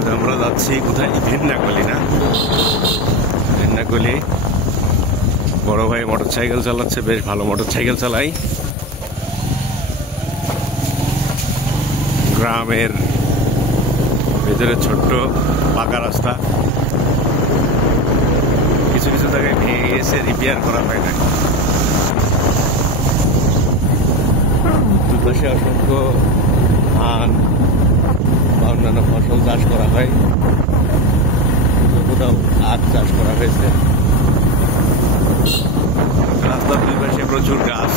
আজ আমরা যাচ্ছি কোথায়? ভেন্নাগলি না? ভেন্নাগলি। বড় ভাই মোটরসাইকেল চালাচ্ছে, বেশ ভালো মোটরসাইকেল চালাই। গ্রামের ভেতরে ছোট্ট পাকা রাস্তা, কিছু কিছু জায়গায় ভেঙে গেছে, রিপেয়ার করা হয় না। দুপাশে অসংখ্য ধান বা অন্যান্য ফসল চাষ করা হয়, কোথাও আখ চাষ করা হয়েছে। রাস্তার দুই পাশে প্রচুর গাছ,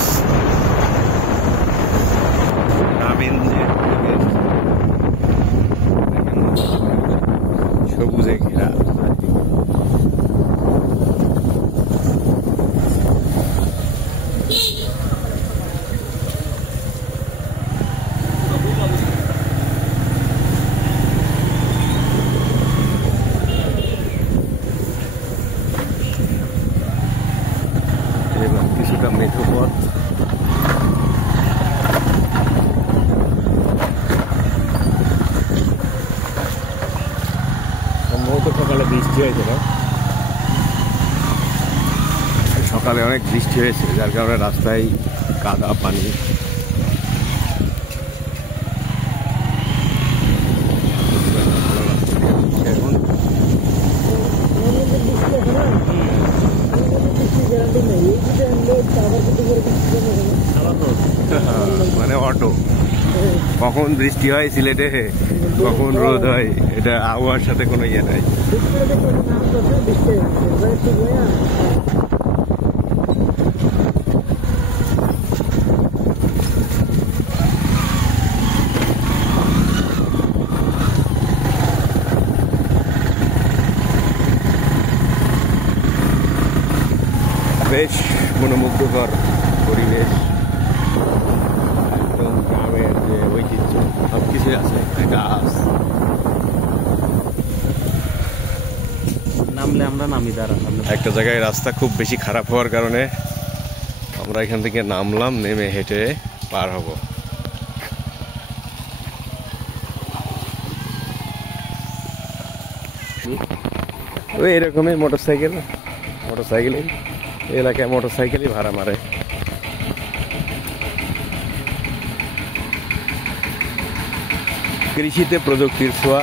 গ্রামীণ যে সবুজে ঘেরা। কিছুটা মেঠো পথ, সম্ভবত সকালে বৃষ্টি হয়েছিল, সকালে অনেক বৃষ্টি হয়েছে, যার কারণে রাস্তায় কাদা পানি। এখন মানে অটো, কখন বৃষ্টি হয় সিলেটে, কখন রোদ হয়, এটা আবহাওয়ার সাথে কোনো ইয়ে নাই। বেশ মনোমুগ্ধকর পরিবেশ, একদম গ্রামের যে ঐতিহ্য সব কিছুই আছে। গাছ নামলে আমরা নামি দাঁড়া। একটা জায়গায় রাস্তা খুব বেশি খারাপ হওয়ার কারণে আমরা এখান থেকে নামলাম, নেমে হেঁটে পার হব। ওই এরকমই মোটরসাইকেলই এলাকায় মোটরসাইকেলই ভাড়া মারে। কৃষিতে প্রযুক্তির ছোঁয়া।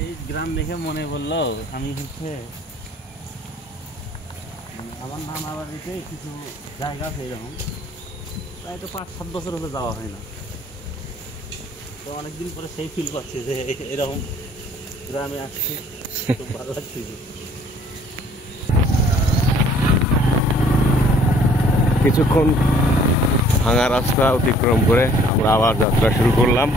এই গ্রাম দেখে মনে বললো আমি হচ্ছে আমার নানা বাড়িতে কিছু জায়গা আছে এরকম, প্রায় তো 5-7 বছর হলে যাওয়া হয় না, তো অনেকদিন পরে সেই ফিল পাচ্ছি যে এরকম গ্রামে আসছি, খুব ভালো লাগছে। কিছুক্ষণ ভাঙা রাস্তা অতিক্রম করে আমরা আবার যাত্রা শুরু করলাম।